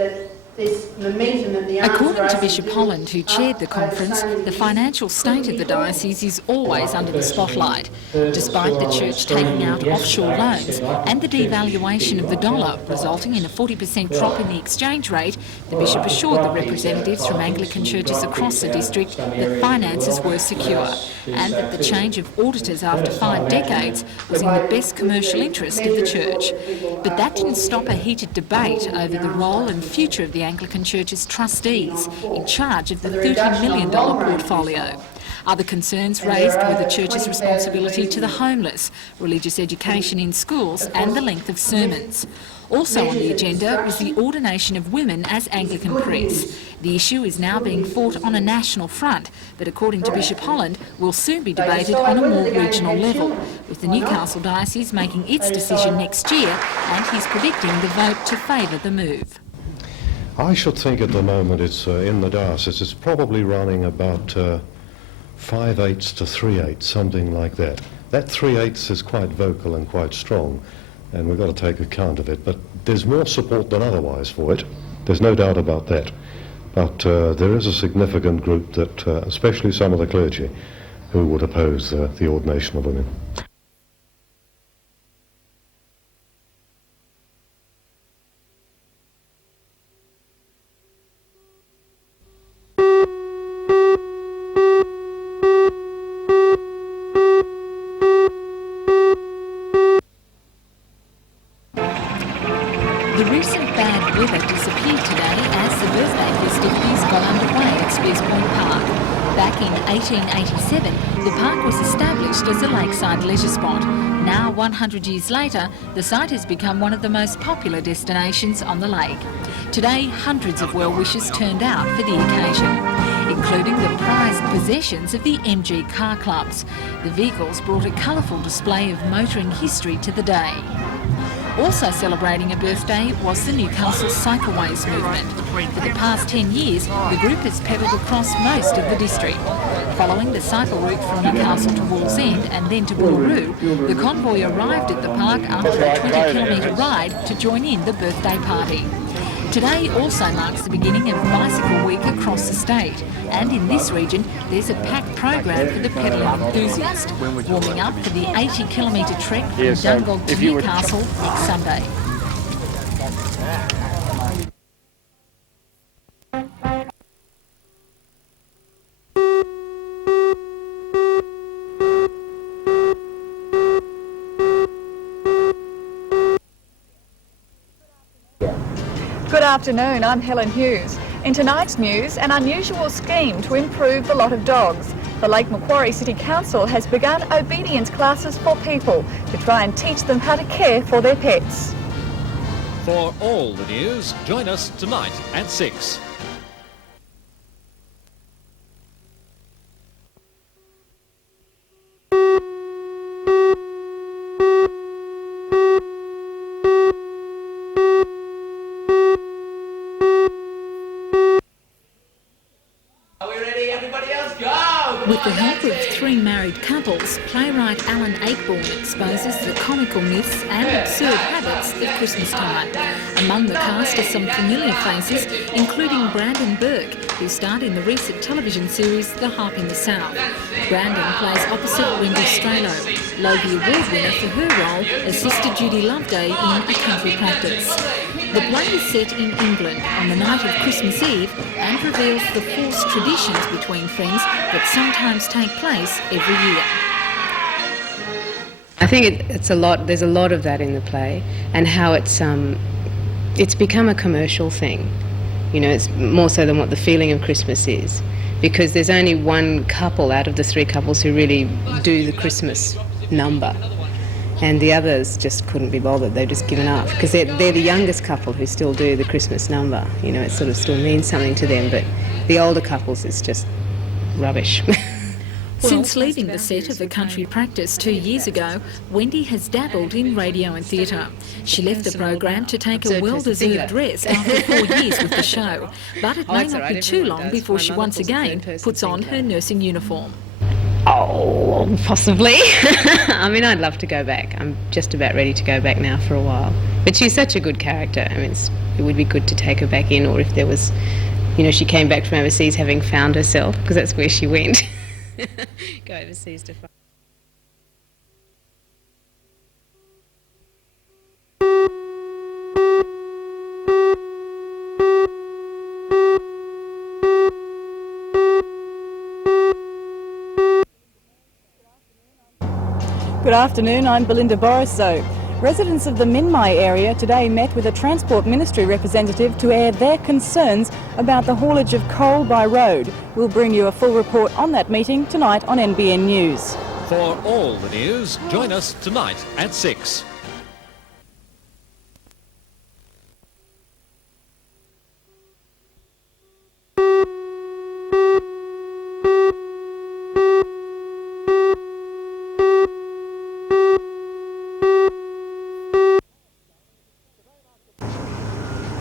that this momentum of the According to Bishop Holland, who chaired the conference, the financial state of the diocese is always under the spotlight. Despite the church taking out offshore loans and the devaluation of the dollar, resulting in a 40% drop in the exchange rate, the bishop assured the representatives from Anglican churches across the district that finances were secure and that the change of auditors after 5 decades was in the best commercial interest of the church. But that didn't stop a heated debate over the role and future of the Anglican Church's trustees in charge of the $30 million portfolio. Other concerns raised were the church's responsibility to the homeless, religious education in schools and the length of sermons. Also on the agenda was the ordination of women as Anglican priests. The issue is now being fought on a national front, but according to Bishop Holland, will soon be debated on a more regional level, with the Newcastle diocese making its decision next year, and he's predicting the vote to favour the move. I should think at the moment it's in the diocese, it's probably running about 5/8 to 3/8, something like that. That 3/8 is quite vocal and quite strong, and we've got to take account of it. But there's more support than otherwise for it. There's no doubt about that. But there is a significant group that, especially some of the clergy, who would oppose the ordination of women. The recent bad weather disappeared today as the birthday festivities got underway at Spears Point Park. Back in 1887, the park was established as a lakeside leisure spot. Now, 100 years later, the site has become one of the most popular destinations on the lake. Today, hundreds of well-wishers turned out for the occasion, including the prized possessions of the MG car clubs. The vehicles brought a colourful display of motoring history to the day. Also celebrating a birthday was the Newcastle Cycleways movement. For the past 10 years, the group has pedalled across most of the district. Following the cycle route from Newcastle to Wallsend and then to Boolaroo, the convoy arrived at the park after a 20-kilometre ride to join in the birthday party. Today also marks the beginning of Bicycle Week across the state, and in this region there's a packed program for the pedalling enthusiast, warming up for the 80-kilometre trek from Dungog to Newcastle next Sunday. Good afternoon, I'm Helen Hughes. In tonight's news, an unusual scheme to improve the lot of dogs. The Lake Macquarie City Council has begun obedience classes for people to try and teach them how to care for their pets. For all the news, join us tonight at 6. With the help of 3 married couples, playwright Alan Ayckbourn exposes the comical myths and absurd habits at Christmas time. Among the cast are some familiar faces, including Brandon Burke, who starred in the recent television series The Harp in the South. Brandon plays opposite Wendy Stralo. Logie Award winner for her role as Sister Judy Loveday in A Country Practice. The play is set in England on the night of Christmas Eve and reveals the forced traditions between friends that sometimes take place every year. I think it's a lot. There's a lot of that in the play, and how it's become a commercial thing. You know, it's more so than what the feeling of Christmas is, because there's only one couple out of the 3 couples who really do the Christmas number. And the others just couldn't be bothered, they've just given up. Because they're the youngest couple who still do the Christmas number. You know, it sort of still means something to them, but the older couples, it's just rubbish. Since leaving the set of A Country Practice 2 years ago, Wendy has dabbled in radio and theatre. She left the program to take a well-deserved rest after 4 years with the show. But it may not be too long before she once again puts on her nursing uniform. Oh, possibly. I mean, I'd love to go back. I'm just about ready to go back now for a while. But she's such a good character. I mean, it would be good to take her back in, or if there was, you know, she came back from overseas having found herself, because that's where she went. Go overseas to find. Good afternoon, I'm Belinda Borissow. Residents of the Minmai area today met with a Transport Ministry representative to air their concerns about the haulage of coal by road. We'll bring you a full report on that meeting tonight on NBN News. For all the news, join us tonight at 6.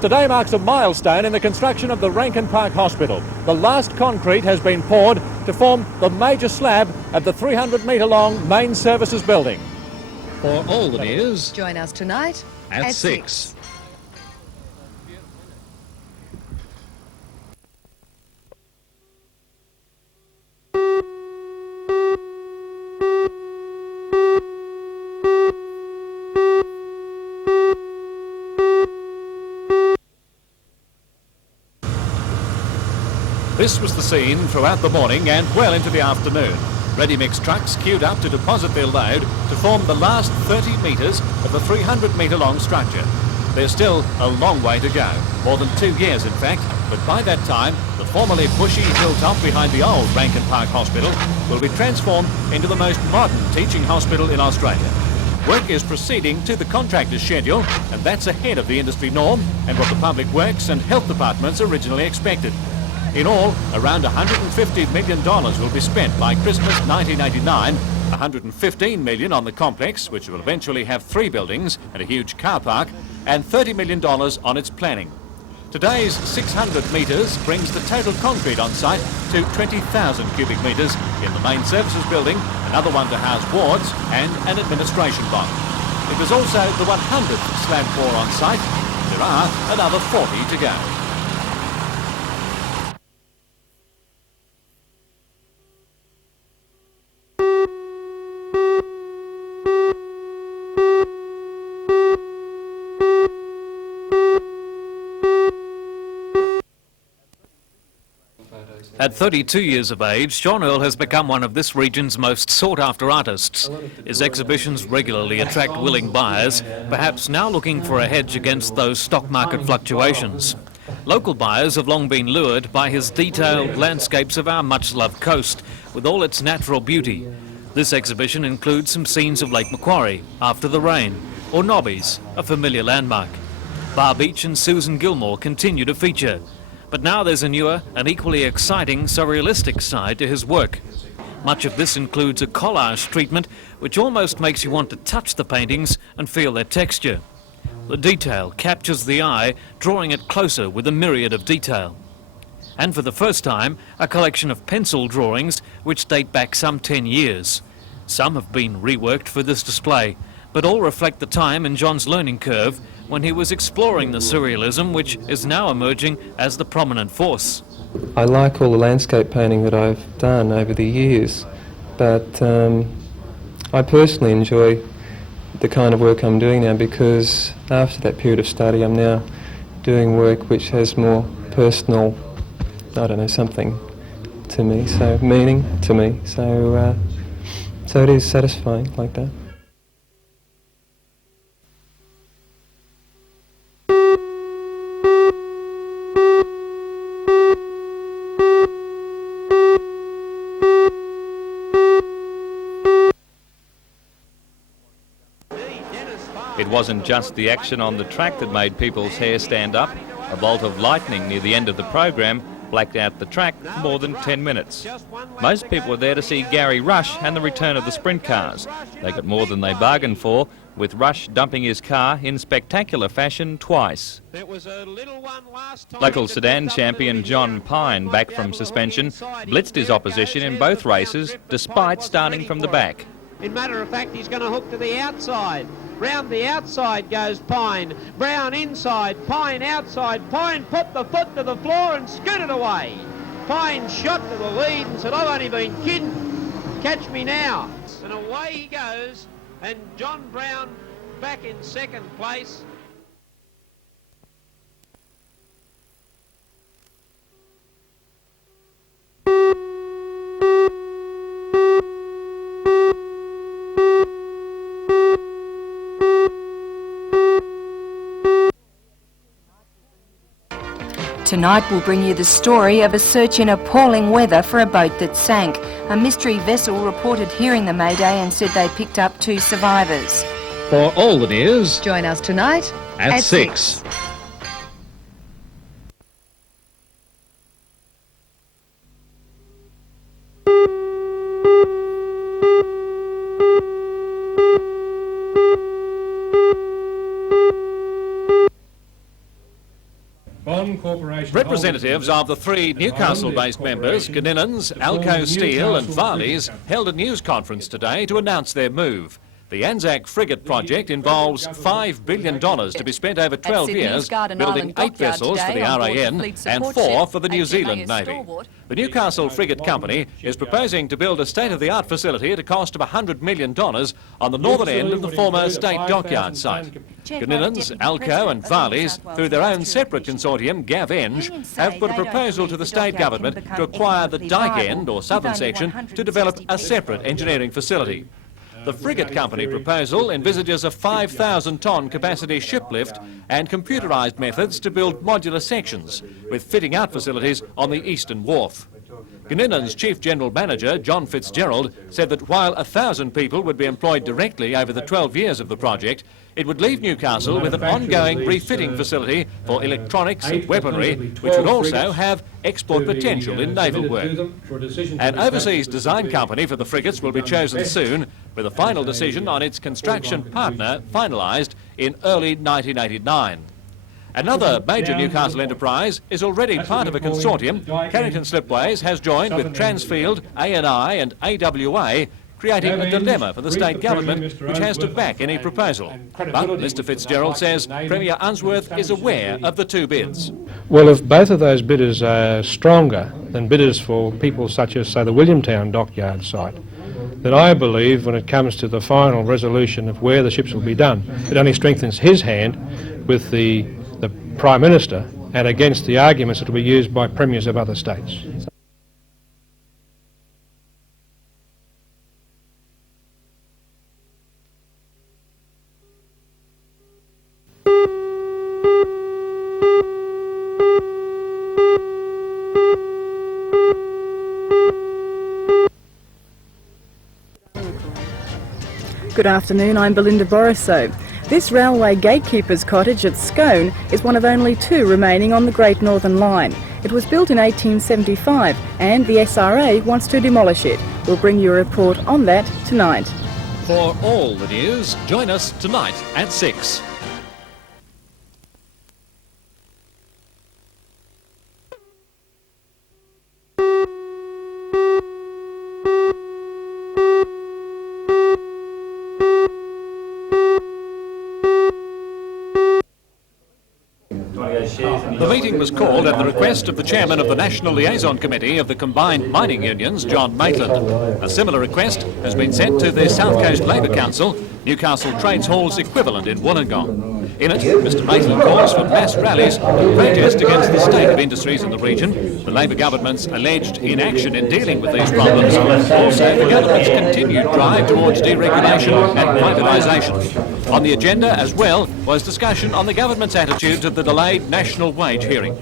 Today marks a milestone in the construction of the Rankin Park Hospital. The last concrete has been poured to form the major slab of the 300-metre-long main services building. For all the news, join us tonight at 6. This was the scene throughout the morning and well into the afternoon. Ready-mix trucks queued up to deposit their load to form the last 30 metres of the 300-metre-long structure. There's still a long way to go, more than 2 years in fact, but by that time, the formerly bushy hilltop behind the old Rankin Park Hospital will be transformed into the most modern teaching hospital in Australia. Work is proceeding to the contractor's schedule, and that's ahead of the industry norm and what the Public Works and Health Departments originally expected. In all, around $150 million will be spent by Christmas 1989, $115 million on the complex, which will eventually have 3 buildings and a huge car park, and $30 million on its planning. Today's 600 metres brings the total concrete on site to 20,000 cubic metres in the main services building, another one to house wards and an administration block. It was also the 100th slab pour on site. There are another 40 to go. At 32 years of age, John Earl has become one of this region's most sought-after artists. His exhibitions regularly attract willing buyers, perhaps now looking for a hedge against those stock market fluctuations. Local buyers have long been lured by his detailed landscapes of our much-loved coast, with all its natural beauty. This exhibition includes some scenes of Lake Macquarie, after the rain, or Nobbies, a familiar landmark. Bar Beach and Susan Gilmore continue to feature. But now there's a newer and equally exciting surrealistic side to his work. Much of this includes a collage treatment which almost makes you want to touch the paintings and feel their texture. The detail captures the eye, drawing it closer with a myriad of detail. And for the first time, a collection of pencil drawings which date back some 10 years. Some have been reworked for this display, but all reflect the time in John's learning curve when he was exploring the surrealism which is now emerging as the prominent force. I like all the landscape painting that I've done over the years, but I personally enjoy the kind of work I'm doing now, because after that period of study I'm now doing work which has more personal, I don't know, something to me, so meaning to me, so it is satisfying like that. It wasn't just the action on the track that made people's hair stand up. A bolt of lightning near the end of the program blacked out the track for more than 10 minutes. Most people were there to see Gary Rush and the return of the sprint cars. They got more than they bargained for, with Rush dumping his car in spectacular fashion twice. There was a little one last time. Local sedan champion John Pine, back from suspension, blitzed his opposition in both races despite starting from the back. In matter of fact, he's going to hook to the outside. Round the outside goes Pine. Brown inside, Pine outside. Pine put the foot to the floor and scooted away. Pine shot to the lead and said, I've only been kidding. Catch me now. And away he goes. And John Brown back in second place. Tonight we'll bring you the story of a search in appalling weather for a boat that sank. A mystery vessel reported hearing the mayday and said they picked up 2 survivors. For all the news, join us tonight at 6. Representatives of the 3 Newcastle-based members, Gninins, Alco Steel and Varley's, held a news conference today to announce their move. The Anzac frigate project involves $5 billion to be spent over 12 years, building 8 vessels for the RAN and 4 for the New Zealand Navy. The Newcastle Frigate Company is proposing to build a state-of-the-art facility at a cost of $100 million on the northern end of the former State dockyard site. Gninins, Alco and Varley's, through their own separate consortium, GavEng, have put a proposal to the state government to acquire the dyke end, or southern section, to develop a separate engineering facility. The frigate company proposal envisages a 5,000-tonne capacity shiplift and computerised methods to build modular sections, with fitting out facilities on the eastern wharf. Gninins' Chief General Manager, John Fitzgerald, said that while 1,000 people would be employed directly over the 12 years of the project, it would leave Newcastle with an ongoing refitting facility for electronics and weaponry, which would also have export potential in naval work. An overseas design company for the frigates will be chosen soon, with a final decision on its construction partner finalised in early 1989. Another major Newcastle enterprise is already part of a consortium. Carrington Slipways has joined with Transfield, ANI and AWA, creating a dilemma for the state government, which has to back any proposal. But Mr Fitzgerald says Premier Unsworth is aware of the 2 bids. Well, if both of those bidders are stronger than bidders for people such as, say, the Williamtown dockyard site, then I believe when it comes to the final resolution of where the ships will be done, it only strengthens his hand with the Prime Minister and against the arguments that will be used by premiers of other states. Good afternoon, I'm Belinda Borissow. This railway gatekeeper's cottage at Scone is one of only 2 remaining on the Great Northern Line. It was built in 1875 and the SRA wants to demolish it. We'll bring you a report on that tonight. For all the news, join us tonight at 6. The meeting was called at the request of the chairman of the National Liaison Committee of the Combined Mining Unions, John Maitland. A similar request has been sent to the South Coast Labour Council, Newcastle Trades Hall's equivalent in Wollongong. In it, Mr Maitland calls for mass rallies to protest against the state of industries in the region, the Labor government's alleged inaction in dealing with these problems, also the government's continued drive towards deregulation and privatisation. On the agenda as well was discussion on the government's attitude to the delayed national wage hearing.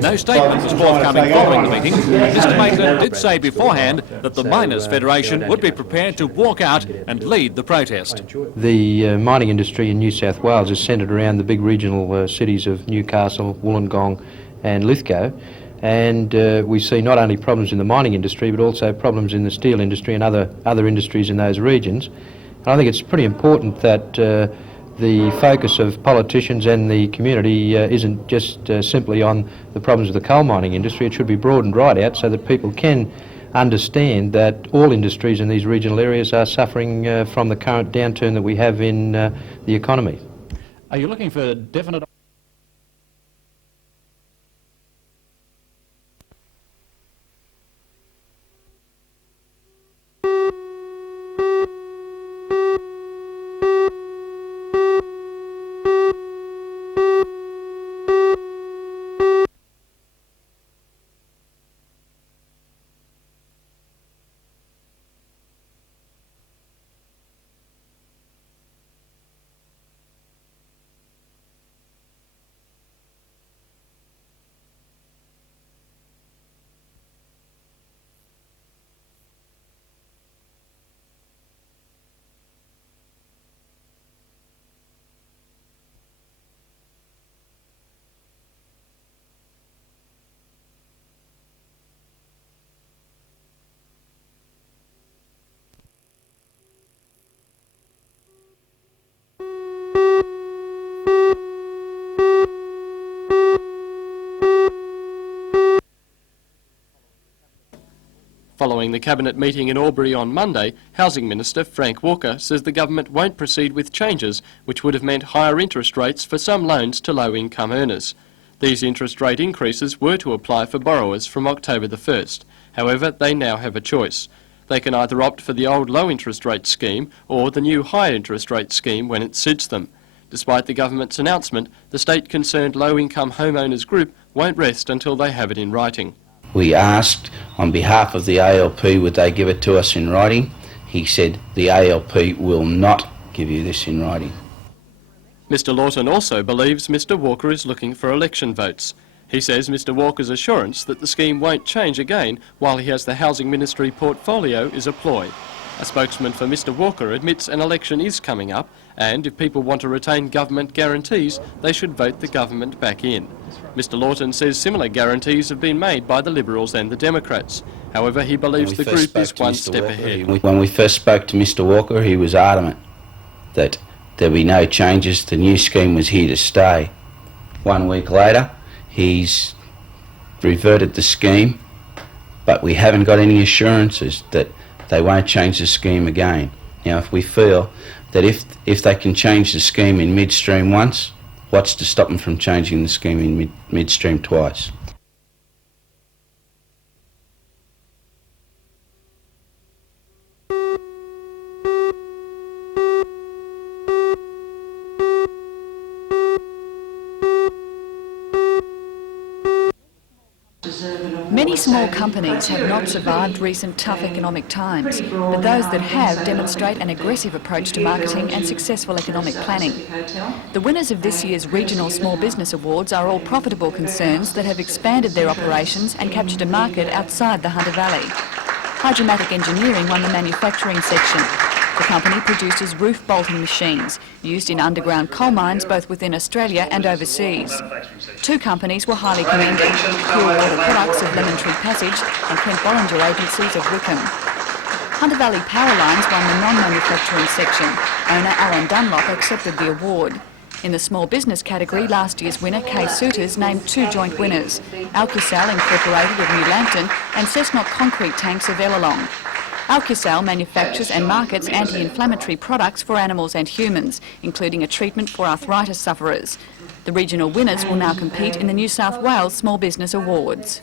No statement was forthcoming following the meeting. Mr Maitland did say beforehand that the Miners' Federation would be prepared to walk out and lead the protest. The mining industry in New South Wales is centred around the big regional cities of Newcastle, Wollongong and Lithgow, and we see not only problems in the mining industry but also problems in the steel industry and other industries in those regions. I think it's pretty important that the focus of politicians and the community isn't just simply on the problems of the coal mining industry. It should be broadened right out so that people can understand that all industries in these regional areas are suffering from the current downturn that we have in the economy. Are you looking for definite... Following the Cabinet meeting in Albury on Monday, Housing Minister Frank Walker says the government won't proceed with changes which would have meant higher interest rates for some loans to low-income earners. These interest rate increases were to apply for borrowers from October the 1st. However, they now have a choice. They can either opt for the old low interest rate scheme or the new high interest rate scheme when it suits them. Despite the government's announcement, the state-concerned low-income homeowners group won't rest until they have it in writing. We asked on behalf of the ALP would they give it to us in writing. He said the ALP will not give you this in writing. Mr Lawton also believes Mr Walker is looking for election votes. He says Mr Walker's assurance that the scheme won't change again while he has the Housing Ministry portfolio is a ploy. A spokesman for Mr Walker admits an election is coming up and if people want to retain government guarantees, they should vote the government back in. Mr Lawton says similar guarantees have been made by the Liberals and the Democrats. However, he believes the group is one step ahead. When we first spoke to Mr Walker, he was adamant that there'd be no changes, the new scheme was here to stay. 1 week later, he's reverted the scheme, but we haven't got any assurances that they won't change the scheme again. Now, if we feel that if they can change the scheme in midstream once, what's to stop them from changing the scheme in midstream twice? Many small companies have not survived recent tough economic times, but those that have demonstrate an aggressive approach to marketing and successful economic planning. The winners of this year's Regional Small Business Awards are all profitable concerns that have expanded their operations and captured a market outside the Hunter Valley. Hydromatic Engineering won the manufacturing section. The company produces roof bolting machines, used in underground coal mines both within Australia and overseas. Two companies were highly commended, Pure Water Products of Lemon Tree Passage and Kent Bollinger Agencies of Wickham. Hunter Valley Power Lines won the non-manufacturing section. Owner Alan Dunlop accepted the award. In the small business category, last year's winner, Kay Suitors, named two joint winners, Alcusal Incorporated of New Lambton and Cessnock Concrete Tanks of Ellalong. Alcusal manufactures and markets anti-inflammatory products for animals and humans, including a treatment for arthritis sufferers. The regional winners will now compete in the New South Wales Small Business Awards.